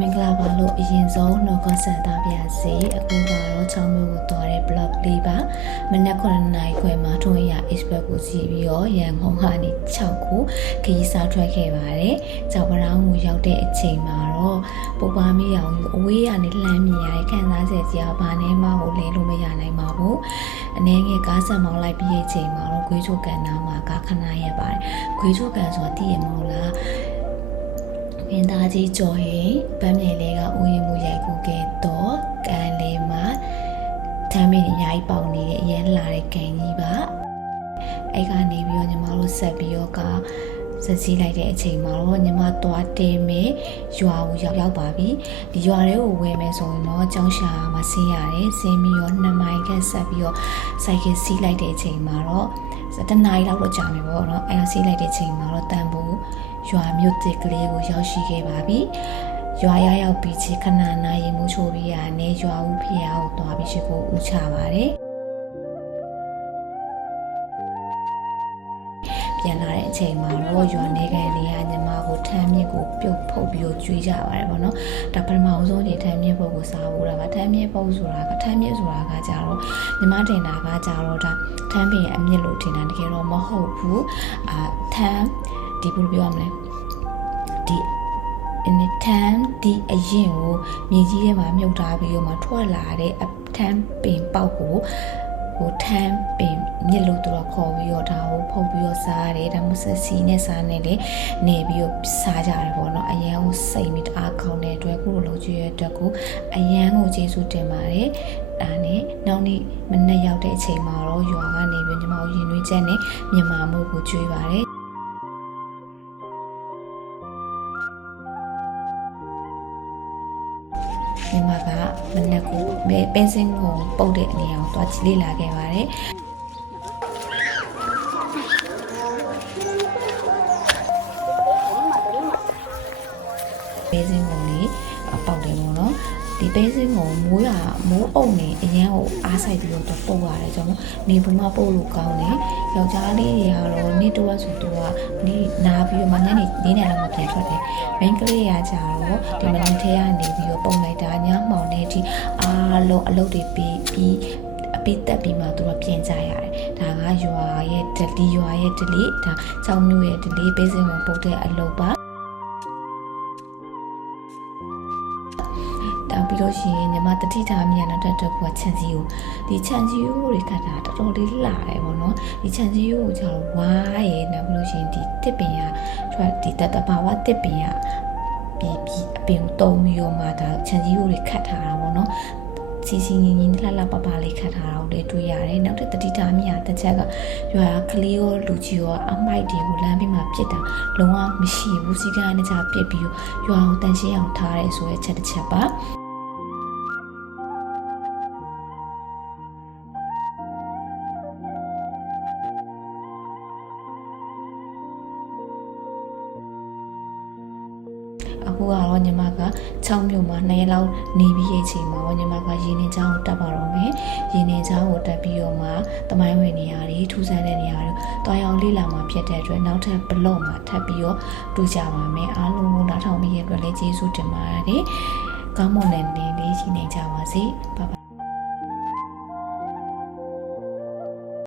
မင်္ဂလာပါလို့အရင်ဆုံးနှုတ်ခွန်းဆက်တာပါစေအခုကတော့ချောင်းမျိုးကိုသွားတဲ့ blog လေးပါမနက်9:00နာရီခွဲမှာထွန်းရ expert ကိုစီးပြီးတော့ရန်ကုန်ကနေ6ခုခရီးစားထွက်ခဲ့ပါတယ်ကြောက်ပရောင်းကိုရောက်တဲ့အချိန်မှာတော့ပုပ္ပါမီအောင်ယူအဝေးကနေလှမ်းမြင်ရတဲ့ခံစားချက်ကြီးကဘာနဲ့မှကိုလင်းလို့မရနိုင်ပါဘူးအနေငယ်ကားဆက်မောင်းလိုက်ပြီးတဲ့အချိန်မှာတော့ဂွေးချိုကန်နာမှာကားခဏရပါတယ်ဂွေးချိုကန်ဆိုတာသိရမလားမင်းသားကြီးကျော်ဟင်ဗမ်းမြေလေးကဦးရင်မှုရိုက်ကူခဲ့တော့ကန်လေးမှာထမ်းမင်းအများကြီးပေါင်နေတဲ့အရင်လာတဲ့ကန်ကြီးပါအဲ့ကနေပြီးတော့ညီမတို့ဆက်ပြီးတော့ကဆက်စီးလိုက်တဲ့အချိန်မှာတော့ညီမသွားတင်မယ်ရွာကိုရောက်ပါပြီဒီရွာတွေကိုဝယ်မယ်ဆိုရင်တော့ကျောင်းရှာမှာဆင်းရတယ်ဆင်းပြီးတော့2မိုင်ခန့်ဆက်ပြီးတော့စိုက်ကစီးလိုက်တဲ့အချိန်မှာတော့တနားရီလောက်တော့ကြာမယ်ပေါ့နော်အဲ့ဒါစီးလိုက်တဲ့အချိန်မှာတော့တန်ဖို့ရွာမြို့တစ်ကလေးကိုရောက်ရှိခဲ့ပါပြီရွာရောက်ပြီးချခဏနာရီမိုးချိုးပြီးရနေရွာဦးဖျားကိုသွားပြီးရှိကိုဦးချပါတယ်ပြန်လာတဲ့အချိန်မှာတော့ရွာနေကန်လေးကညီမကိုထမ်းမြစ်ကိုပြုတ်ဖုတ်ပြီးတော့ကျွေးကြပါတယ်ပေါ့နော်ဒါပထမဆုံးဒီထမ်းမြစ်ဘုတ်ကိုစားဖို့တာပါထမ်းမြစ်ဘုတ်ဆိုတာကထမ်းမြစ်ဆိုတာကကြတော့ညီမတင်တာကကြတော့ဒါထမ်းပင်အမြစ်လို့ထင်တာတကယ်တော့မဟုတ်ဘူးထမ်းဒီဘယ်လိုပြောရမလဲဒီထမ်းဒီအရင်ကိုမြေကြီးထဲမှာမြုပ်ထားပြီးတော့မှထွက်လာတဲ့အထမ်းပင်ပေါက်ကိုထမ်းပင်မြစ်လို့တော့ခေါ်ပြီးတော့ဒါကိုဖုတ်ပြီးတော့စားရတယ်ဒါမှမဟုတ်စီနဲ့စားနေလေနေပြီးတော့စားကြတယ်ပေါ့နော်အရန်ကိုစိတ်မိတအားကောင်းတဲ့အတွက်ခုလိုကြည့်ရတဲ့အတွက်ကိုအရန်ကိုကျေးဇူးတင်ပါတယ်ဒါနဲ့နောက်နေ့မနေ့ရောက်တဲ့အချိန်မှာတော့ရွာကနေပြီးညီမတို့ရင်နှွေးချက်နဲ့မြန်မာမှုကိုကျွေးပါတယ်ညီမကမနက်ကိုပင်စင်ကိုပုတ်တဲ့အနေအောင်သွားကြည့်လေ့လာခဲ့ပါတယ်ပင်စင်ကိုလေပေါက်တယ်ပေါ့နော်ဒီပင်စင်ကိုမိုးအုပ်နေအရန်ကိုအားဆိုင်ပြီးတော့ပုတ်ရတယ်ကျွန်တော်နေဘူးမပုတ်လို့ကောင်းတယ်ယောက်ျားလေးတွေကတော့နေ့တော့ဆိုတော့နေနာပြီးတော့မှညနေ4 နာရီလောက်မှပြန်ထွက်တယ်မိန်းကလေးကကြတော့ဒီမနက်ထဲကနေပြီးတော့ပုံလိုက်တာညမှောင်တဲ့အထိအားလုံးအလုပ်တွေပြီးအပိတက်ပြီးမှသူကပြင်ကြရတယ်ဒါကရွာရဲ့ဒလီရွာရဲ့ဒလီဒါချောင်းမျိုးရဲ့ဒလီပေးစင်ကိုပုတ်တဲ့အလုပ်ပါပြီးလို့ရှိရင်ညီမတတိထားမြင်တော့တက်တော့ကခြံစည်းကိုဒီခြံစည်းကိုတွေကတာတော်တော်လေးလာတယ်ပေါ့နော်ဒီခြံစည်းကိုကျတော့ဝါးရယ်နောက်ပြီးလို့ရှိရင်ဒီတစ်ပင်ရဒီတဘာဝတစ်ပင်ရပြီးအပင်ကိုတုံးပြီးတော့မှဒါခြံစည်းကိုတွေခတ်ထားတာပေါ့နော်စီစီငင်းငင်းလှလှပပလေးခတ်ထားတာကိုလည်းတွေ့ရတယ်နောက်တစ်တတိထားမြင်တစ်ချက်ကရွာကလေးရောလူကြီးရောအမိုက်တွေကိုလမ်းပြီးမှပြစ်တာလုံးဝမရှိဘူးစီကနေကြပြစ်ပြီးရွာကိုတန်ရှင်းအောင်ထားရဲဆိုတဲ့ချက်တစ်ချက်ပါအခုကတော့ညီမက6မြို့မှာ2ရက်လောက်နေပြီးရဲ့ချိန်မှာညီမကရင်းနှီးချောင်းကိုတက်ပါတော့မယ်ရင်းနှီးချောင်းကိုတက်ပြီးတော့မှတမိုင်းဝင်နေရာတွေထူးဆန်းတဲ့နေရာတွေတွားရောက်လေ့လာမှာဖြစ်တဲ့အတွက်နောက်ထပ်ဘလော့မှာထပ်ပြီးတော့တွေ့ကြပါမယ်အားလုံးကိုနားထောင်ပြီးရဲ့အတွက်လည်းကျေးဇူးတင်ပါတယ်ကောင်းမွန်တဲ့နေ့လေးရှိနေကြပါစေဘိုင်